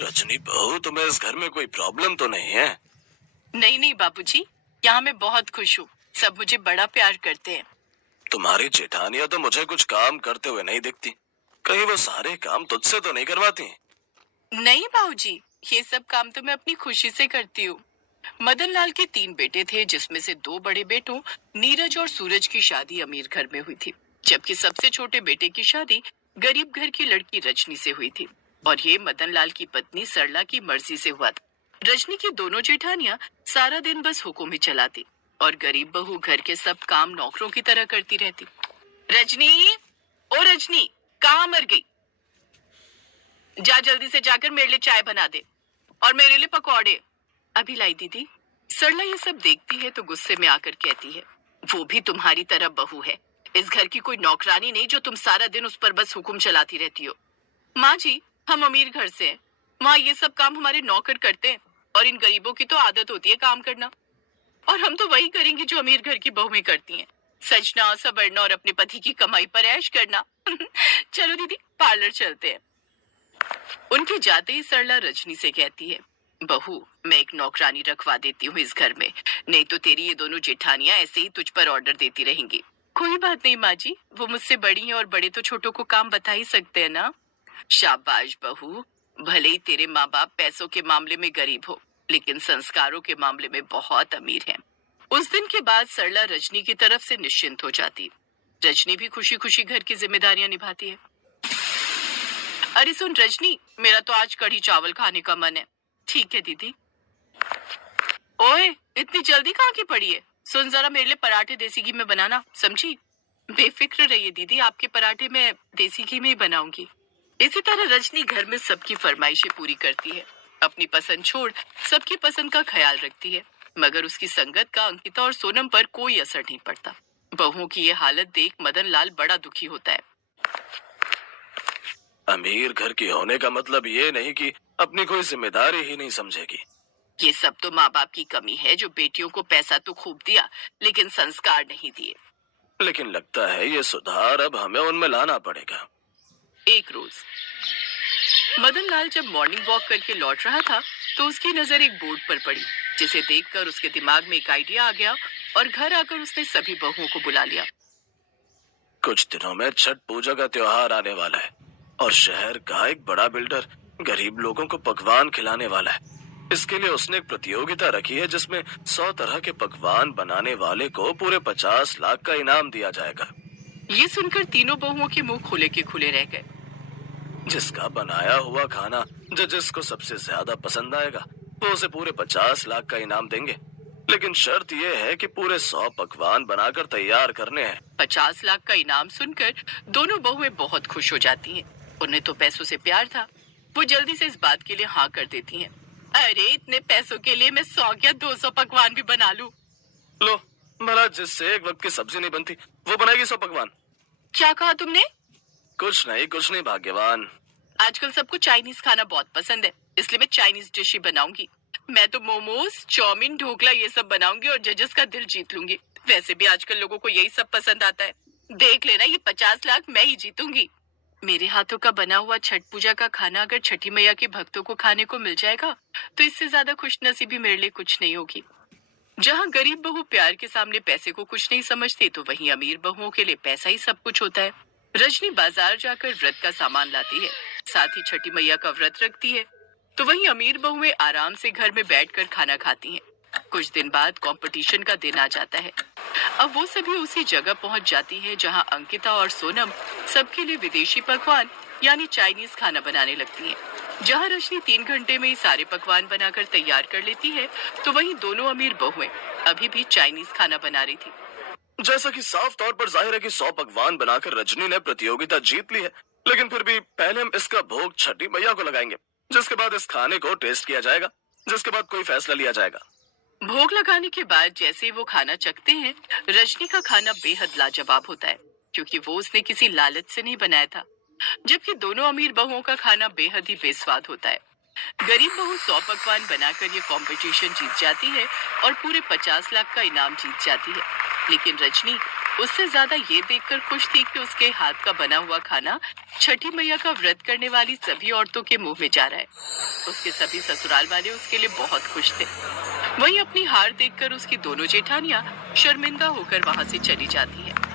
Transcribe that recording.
रजनी बहू, तुम्हें इस घर में कोई प्रॉब्लम तो नहीं है? नहीं नहीं बाबूजी, यहाँ मैं बहुत खुश हूँ। सब मुझे बड़ा प्यार करते हैं। तुम्हारी जेठानियां तो मुझे कुछ काम करते हुए नहीं दिखती। कहीं वो सारे काम तुझसे तो नहीं करवाती? नहीं बाबूजी, ये सब काम तो मैं अपनी खुशी से करती हूँ। मदन लाल के 3 बेटे थे, जिसमें से 2 बड़े बेटों नीरज और सूरज की शादी अमीर घर में हुई थी, जबकि सबसे छोटे बेटे की शादी गरीब घर की लड़की रजनी से हुई थी। और ये मदन लाल की पत्नी सरला की मर्जी से हुआ था। रजनी की दोनों जेठानियां सारा दिन बस हुक्म ही चलाती और गरीब बहू घर के सब काम नौकरों की तरह करती रहती। रजनी, ओ रजनी, कहाँ मर गई? जा जल्दी से जाकर मेरे लिए चाय बना दे और मेरे लिए पकौड़े। अभी लाई दीदी। सरला ये सब देखती है तो गुस्से में आकर कहती है, वो भी तुम्हारी तरह बहू है। इस घर की कोई नौकरानी नहीं जो तुम सारा दिन उस पर बस हुक्म चलाती रहती हो। माँ जी, हम अमीर घर से हैं। वहाँ ये सब काम हमारे नौकर करते हैं और इन गरीबों की तो आदत होती है काम करना। और हम तो वही करेंगे जो अमीर घर की बहुएं करती हैं, सजना सवरना और अपने पति की कमाई पर ऐश करना। चलो दीदी, पार्लर चलते हैं। उनके जाते ही सरला रजनी से कहती है, बहू, मैं एक नौकरानी रखवा देती हूँ इस घर में, नहीं तो तेरी ये दोनों जेठानियां ऐसे ही तुझ पर ऑर्डर देती रहेंगी। कोई बात नहीं माँ जी, वो मुझसे बड़ी हैं और बड़े तो छोटों को काम बता ही सकते हैं ना। शाबाश बहू, भले ही तेरे माँ बाप पैसों के मामले में गरीब हो, लेकिन संस्कारों के मामले में बहुत अमीर हैं। उस दिन के बाद सरला रजनी की तरफ से निश्चिंत हो जाती। रजनी भी खुशी खुशी घर की जिम्मेदारियां निभाती है। अरे सुन रजनी, मेरा तो आज कढ़ी चावल खाने का मन है। ठीक है दीदी। ओए, इतनी जल्दी कहाँ की पड़ी है? सुन जरा, मेरे लिए पराठे देसी घी में बनाना, समझी? बेफिक्र रहिए दीदी, आपके पराठे मैं देसी घी में ही बनाऊंगी। इसी तरह रजनी घर में सबकी फरमाइशें पूरी करती है, अपनी पसंद छोड़ सबकी पसंद का ख्याल रखती है। मगर उसकी संगत का अंकिता और सोनम पर कोई असर नहीं पड़ता। बहुओं की ये हालत देख मदन लाल बड़ा दुखी होता है। अमीर घर की होने का मतलब ये नहीं कि अपनी कोई जिम्मेदारी ही नहीं समझेगी। ये सब तो माँ बाप की कमी है, जो बेटियों को पैसा तो खूब दिया लेकिन संस्कार नहीं दिए। लेकिन लगता है ये सुधार अब हमें उनमें लाना पड़ेगा। एक रोज मदन लाल जब मॉर्निंग वॉक करके लौट रहा था, तो उसकी नजर एक बोर्ड पर पड़ी, जिसे देखकर उसके दिमाग में एक आइडिया आ गया और घर आकर उसने सभी बहुओं को बुला लिया। कुछ दिनों में छठ पूजा का त्योहार आने वाला है और शहर का एक बड़ा बिल्डर गरीब लोगों को पकवान खिलाने वाला है। इसके लिए उसने एक प्रतियोगिता रखी है जिसमें 100 तरह के पकवान बनाने वाले को पूरे 50 लाख का इनाम दिया जाएगा। ये सुनकर तीनों बहुओं के मुंह खुले के खुले रह गए। जिसका बनाया हुआ खाना जजेस को सबसे ज्यादा पसंद आएगा, वो उसे पूरे 50 लाख का इनाम देंगे। लेकिन शर्त यह है कि पूरे 100 पकवान बनाकर तैयार करने हैं। 50 लाख का इनाम सुनकर दोनों बहुएं बहुत खुश हो जाती हैं। उन्हें तो पैसों से प्यार था। वो जल्दी से इस बात के लिए हाँ कर देती हैं। अरे इतने पैसों के लिए मैं 100 या 200 पकवान भी बना लूं। लो, भला जिससे एक वक्त की सब्जी नहीं बनती, वो बनाएगी 100 पकवान। क्या कहा तुमने? कुछ नहीं भाग्यवान। आजकल सबको चाइनीज खाना बहुत पसंद है, इसलिए मैं चाइनीज डिश ही बनाऊंगी। मैं तो मोमोज, चाउमीन, ढोकला ये सब बनाऊंगी और जजेस का दिल जीत लूंगी। वैसे भी आजकल लोगों को यही सब पसंद आता है। देख लेना, ये 50 लाख मैं ही जीतूंगी। मेरे हाथों का बना हुआ छठ पूजा का खाना अगर छठी मैया के भक्तों को खाने को मिल जाएगा, तो इससे ज्यादा खुशनसीबी मेरे लिए कुछ नहीं होगी। जहाँ गरीब बहू प्यार के सामने पैसे को कुछ नहीं समझती, तो वहीं अमीर बहुओं के लिए पैसा ही सब कुछ होता है। रजनी बाजार जाकर व्रत का सामान लाती है, साथ ही छठी मैया का व्रत रखती है। तो वहीं अमीर बहुएं आराम से घर में बैठकर खाना खाती हैं। कुछ दिन बाद कंपटीशन का दिन आ जाता है। अब वो सभी उसी जगह पहुंच जाती है जहां अंकिता और सोनम सबके लिए विदेशी पकवान यानी चाइनीज खाना बनाने लगती हैं। जहां रजनी 3 घंटे में ही सारे पकवान बनाकर तैयार कर लेती है, तो वहीं दोनों अमीर बहुएं अभी भी चाइनीज खाना बना रही थी। जैसा कि साफ तौर पर जाहिर है कि 100 पकवान बनाकर रजनी ने प्रतियोगिता जीत ली है, लेकिन फिर भी पहले हम इसका भोग छठी मैया को लगाएंगे, जिसके बाद इस खाने को टेस्ट किया जाएगा, जिसके बाद कोई फैसला लिया जाएगा। भोग लगाने के बाद जैसे ही वो खाना चखते हैं, रजनी का खाना बेहद लाजवाब होता है, क्योंकि वो उसने किसी लालच से नहीं बनाया था। जबकि दोनों अमीर बहुओं का खाना बेहद ही बेस्वाद होता है। गरीब बहू 100 पकवान बनाकर ये कंपटीशन जीत जाती है और पूरे 50 लाख का इनाम जीत जाती है। लेकिन रजनी उससे ज्यादा ये देखकर खुश थी कि उसके हाथ का बना हुआ खाना छठी मैया का व्रत करने वाली सभी औरतों के मुंह में जा रहा है। उसके सभी ससुराल वाले उसके लिए बहुत खुश थे। वहीं अपनी हार देखकर उसकी दोनों जेठानियां शर्मिंदा होकर वहां से चली जाती है।